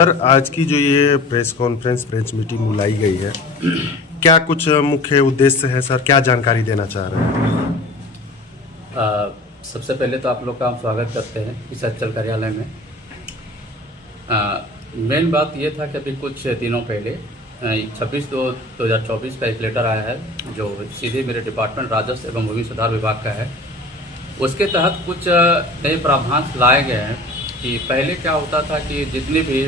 Sir, आज की जो ये प्रेस कॉन्फ्रेंस प्रेस मीटिंग बुलाई गई है, क्या कुछ मुख्य उद्देश्य है सर? क्या जानकारी देना चाह रहे हैं? सबसे पहले तो आप लोग का हम स्वागत करते हैं इस अंचल कार्यालय में। मेन बात ये था कि अभी कुछ दिनों पहले 26/2/2024 का एक लेटर आया है जो सीधे मेरे डिपार्टमेंट राजस्व एवं भूमि सुधार विभाग का है। उसके तहत कुछ नए प्रावधान लाए गए हैं कि पहले क्या होता था कि जितने भी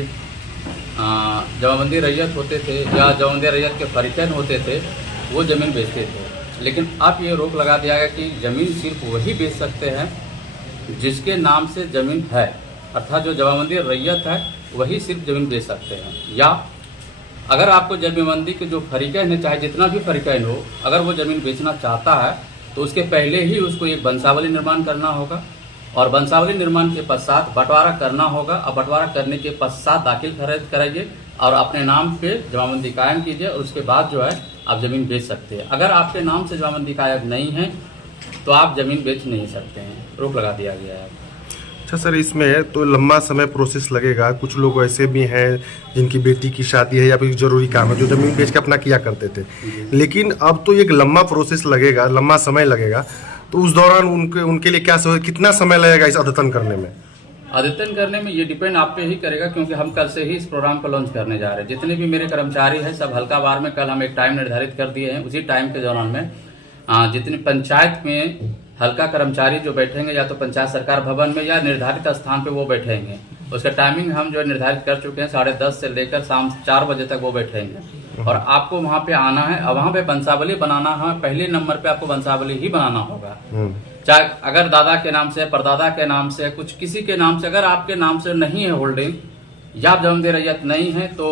जमाबंदी रैयत होते थे या जमाबंदी रैयत के फरीकैन होते थे वो ज़मीन बेचते थे, लेकिन अब ये रोक लगा दिया गया कि ज़मीन सिर्फ वही बेच सकते हैं जिसके नाम से ज़मीन है, अर्थात जो जमाबंदी रैयत है वही सिर्फ ज़मीन बेच सकते हैं। या अगर आपको जमीबंदी के जो फरीकैन है, चाहे जितना भी फरीकैन हो, अगर वो ज़मीन बेचना चाहता है तो उसके पहले ही उसको एक वंशावली निर्माण करना होगा और वंशावली निर्माण के पश्चात बंटवारा करना होगा और बंटवारा करने के पश्चात दाखिल कराइए और अपने नाम पे जमाबंदी कायम कीजिए और उसके बाद जो है आप ज़मीन बेच सकते हैं। अगर आपके नाम से जमाबंदी कायम नहीं है तो आप ज़मीन बेच नहीं सकते हैं, रोक लगा दिया गया है। अच्छा सर, इसमें तो लंबा समय प्रोसेस लगेगा। कुछ लोग ऐसे भी हैं जिनकी बेटी की शादी है या फिर जरूरी काम है जो ज़मीन बेच के अपना किया करते थे, लेकिन अब तो एक लंबा प्रोसेस लगेगा, लंबा समय लगेगा, तो उस दौरान उनके लिए क्या कितना समय लगेगा इस अद्यतन करने में? अद्यतन करने में ये डिपेंड आप पे ही करेगा, क्योंकि हम कल से ही इस प्रोग्राम को लॉन्च करने जा रहे हैं। जितने भी मेरे कर्मचारी हैं सब हल्का वार में कल हम एक टाइम निर्धारित कर दिए हैं। उसी टाइम के दौरान में जितनी पंचायत में हल्का कर्मचारी जो बैठेंगे या तो पंचायत सरकार भवन में या निर्धारित स्थान पे वो बैठेंगे, उसका टाइमिंग हम जो निर्धारित कर चुके हैं 10:30 से लेकर शाम 4 बजे तक वो बैठेंगे और आपको वहाँ पे आना है और वहाँ पे वंशावली बनाना है। पहले नंबर पे आपको वंशावली ही बनाना होगा, चाहे अगर दादा के नाम से, परदादा के नाम से, कुछ किसी के नाम से, अगर आपके नाम से नहीं है होल्डिंग या जमाबंदी रैयत नहीं है तो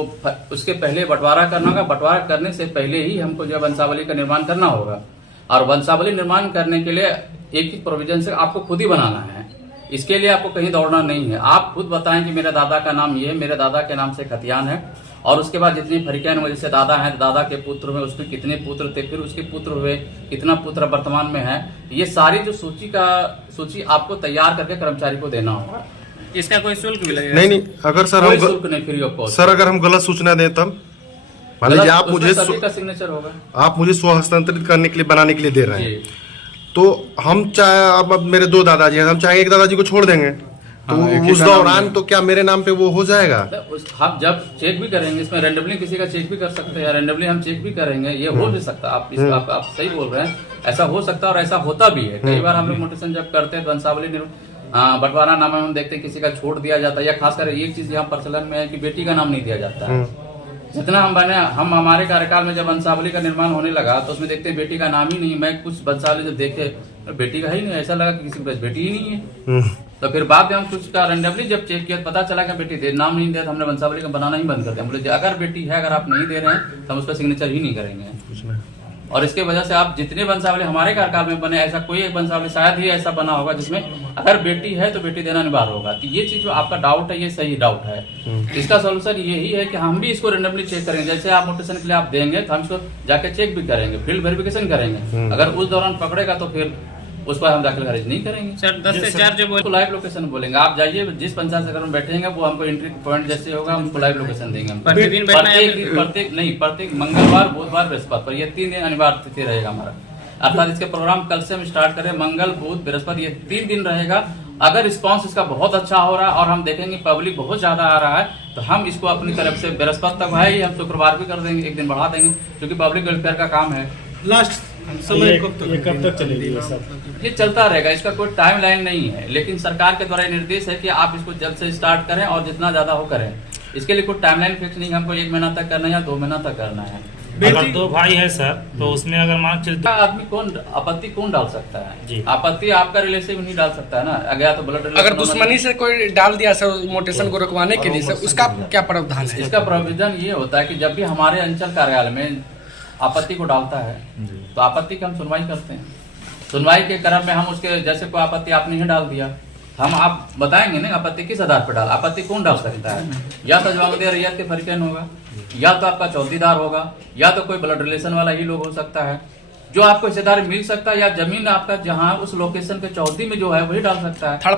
उसके पहले बंटवारा करना होगा। बंटवारा करने से पहले ही हमको जो वंशावली का निर्माण करना होगा और वंशावली निर्माण करने के लिए एक ही प्रोविजन से आपको खुद ही बनाना है। इसके लिए आपको कहीं दौड़ना नहीं है। आप खुद बताएं कि मेरे दादा का नाम ये है, मेरे दादा के नाम से खतियान है और उसके बाद जितनी फरीकैन हुए, जैसे दादा है, दादा के पुत्र हुए, उसके कितने पुत्र थे, फिर उसके पुत्र हुए, कितना पुत्र वर्तमान में है, ये सारी जो सूची आपको तैयार करके कर्मचारी को देना होगा। इसका कोई शुल्क भी लगेगा? नहीं, अगर सर कोई शुल्क नहीं, फ्री ऑफ कॉस्ट। सर अगर हम गलत सूचना दें तब मान लीजिए आप मुझे सभी का सिग्नेचर होगा, आप मुझे स्व हस्तांतरित करने के लिए बनाने के लिए दे रहे हैं, तो हम चाहे अब मेरे 2 दादाजी हैं, हम चाहेंगे एक दादाजी को छोड़ देंगे तो उस दौरान तो क्या मेरे नाम पे वो हो जाएगा? हम जब चेक भी करेंगे, इसमें रेंडमली किसी का चेक भी कर सकते हैं या रेंडमली हम चेक भी करेंगे, ये हो भी सकता है। आप सही बोल रहे हैं, ऐसा हो सकता है और ऐसा होता भी है। कई बार हम लोग मोटेशन जब करते हैं वंशावली बंटवारा नाम हम देखते हैं किसी का छोड़ दिया जाता है या खासकर एक चीज यहाँ प्रचलन में है कि बेटी का नाम नहीं दिया जाता है। जितना हम हमारे कार्यकाल में जब वंशावली का निर्माण होने लगा तो उसमें देखते हैं बेटी का नाम ही नहीं। मैं कुछ वंशावली जब देखे बेटी का ही नहीं, ऐसा लगा कि किसी के बेटी ही नहीं है। तो फिर बाद में हम कुछ का रेंडमली जब चेक किया पता चला कि बेटी दे नाम नहीं दिया, तो हमने वंशावली का बनाना ही बंद कर दिया। बोले अगर बेटी है, अगर आप नहीं दे रहे हैं तो हम उसका सिग्नेचर ही नहीं करेंगे। और इसके वजह से आप जितने वंशावली हमारे कार्यकाल में बने, ऐसा कोई एक वंशावली शायद ही ऐसा बना होगा जिसमें अगर बेटी है तो बेटी देना अनिवार्य होगा। तो ये चीज जो आपका डाउट है ये सही डाउट है। इसका सोल्यूशन यही है कि हम भी इसको रेंडमली चेक करेंगे। जैसे आप मोटेशन के लिए आप देंगे तो हम इसको जाके चेक भी करेंगे, फील्ड वेरिफिकेशन करेंगे। अगर उस दौरान पकड़ेगा तो फिर उस पर हम दाखिल खारिज नहीं करेंगे। सर 10 से 4 जो लाइव लोकेशन बोलेंगे, आप जाइए जिस पंचायत से में बैठेंगे वो हमको एंट्री पॉइंट जैसे होगा हमको लाइव लोकेशन देंगे। प्रत्येक मंगलवार, बुधवार, बृहस्पति पर ये 3 दिन अनिवार्य तिथि रहेगा हमारा। अर्थात इसके प्रोग्राम कल से हम स्टार्ट करें, मंगल, बुध, बृहस्पति, ये 3 दिन रहेगा। अगर रिस्पांस इसका बहुत अच्छा हो रहा है और हम देखेंगे पब्लिक बहुत ज्यादा आ रहा है तो हम इसको अपनी तरफ से बृहस्पति तक है ही, हम शुक्रवार भी कर देंगे, एक दिन बढ़ा देंगे, क्योंकि पब्लिक वेलफेयर का काम है। लास्ट समय कब तक चलेगी? ये चलता रहेगा, इसका कोई टाइम लाइन नहीं है, लेकिन सरकार के द्वारा निर्देश है कि आप इसको जल्द से स्टार्ट करें और जितना ज्यादा हो करें। इसके लिए कोई टाइमलाइन फिक्स नहीं, हमको 1 महीना तक करना है या 2 महीना तक करना है। अगर 2 भाई है सर तो उसमें अगर मान चलिए आदमी आपत्ति कौन डाल सकता है? आपत्ति आपका रिलेटिव नहीं डाल सकता है ना। अगर तो ब्लड अगर दुश्मनी से कोई डाल दिया सर मोटेशन को रुकवाने के लिए सर, उसका क्या प्रावधान है? इसका प्रोविजन ये होता है कि जब भी हमारे अंचल कार्यालय में आपत्ति को डालता है तो आपत्ति की हम सुनवाई करते हैं। सुनवाई के क्रम में हम उसके जैसे कोई आपत्ति आपने ही डाल दिया, हम आप बताएंगे ना आपत्ति किस आधार पर डाल, आपत्ति कौन डाल सकता है? या तो जमाबंदी रैयत के फरीकैन होगा, या तो आपका चौकीदार होगा, या तो कोई ब्लड रिलेशन वाला ही लोग हो सकता है जो आपको हिस्सेदारी मिल सकता है, या जमीन आपका जहां उस लोकेशन के चौथी में जो है वही डाल सकता है। थर्ड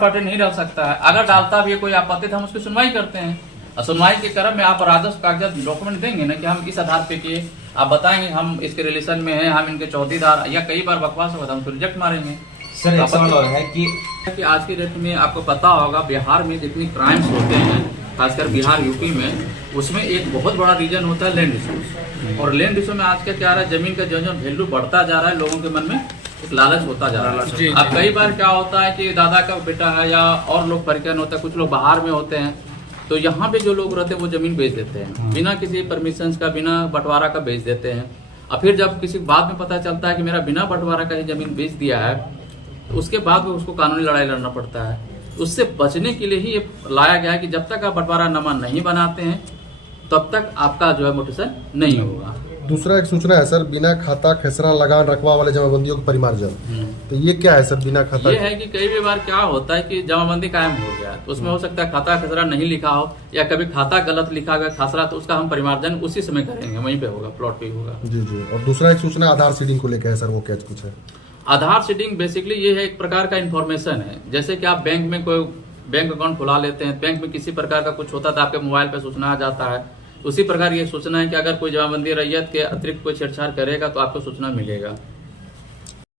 पार्टी नहीं डाल सकता है। अगर डालता भी है कोई आपत्ति तो हम उसकी सुनवाई करते हैं। सुनवाई के क्रम में आप राजस्व कागजात डॉक्यूमेंट देंगे ना कि हम इस आधार पे किए, आप बताएंगे हम इसके रिलेशन में हैं, हम इनके चौकीदार, या कई बार बकवास होगा तो हम तो रिजेक्ट मारेंगे। सर एक सवाल और है कि आज की डेट में आपको पता होगा बिहार में जितनी क्राइम्स होते हैं, खासकर बिहार यूपी में, उसमें एक बहुत बड़ा रीजन होता है लैंड इशूज। और लैंड इशू में आज क्या रहा है, जमीन का जो वैल्यू बढ़ता जा रहा है, लोगों के मन में एक लालच होता जा रहा है। अब कई बार क्या होता है कि दादा का बेटा है या और लोग परिजन होता है, कुछ लोग बाहर में होते हैं, तो यहाँ पे जो लोग रहते हैं वो जमीन बेच देते हैं बिना किसी परमिशन का, बिना बंटवारा का बेच देते हैं। और फिर जब किसी बाद में पता चलता है कि मेरा बिना बंटवारा का ही जमीन बेच दिया है, तो उसके बाद में उसको कानूनी लड़ाई लड़ना पड़ता है। उससे बचने के लिए ही ये लाया गया है कि जब तक आप बंटवारानामा नहीं बनाते हैं तब तक आपका जो है म्यूटेशन नहीं होगा। दूसरा एक सूचना है सर, बिना खाता खेसरा लगान रखवा वाले जमाबंदियों को परिमार्जन, तो ये क्या है सर बिना खाता? ये है कि कई बार क्या होता है कि जमाबंदी कायम हो गया तो उसमें हो सकता है खाता खसरा नहीं लिखा हो, या कभी खाता गलत लिखा गया खसरा, तो उसका हम परिमार्जन उसी समय करेंगे, वहीं पे होगा, प्लॉट पे होगा। जी जी। और दूसरा एक सूचना आधार सीडिंग को लेकर है सर, वो क्या कुछ है? आधार सीडिंग बेसिकली ये है एक प्रकार का इन्फॉर्मेशन है, जैसे कि आप बैंक में कोई बैंक अकाउंट खुला लेते हैं, बैंक में किसी प्रकार का कुछ होता है तो आपके मोबाइल पे सूचना आ जाता है। उसी प्रकार ये सूचना है कि अगर कोई जमाबंदी रैयत के अतिरिक्त कोई छेड़छाड़ करेगा तो आपको सूचना मिलेगा।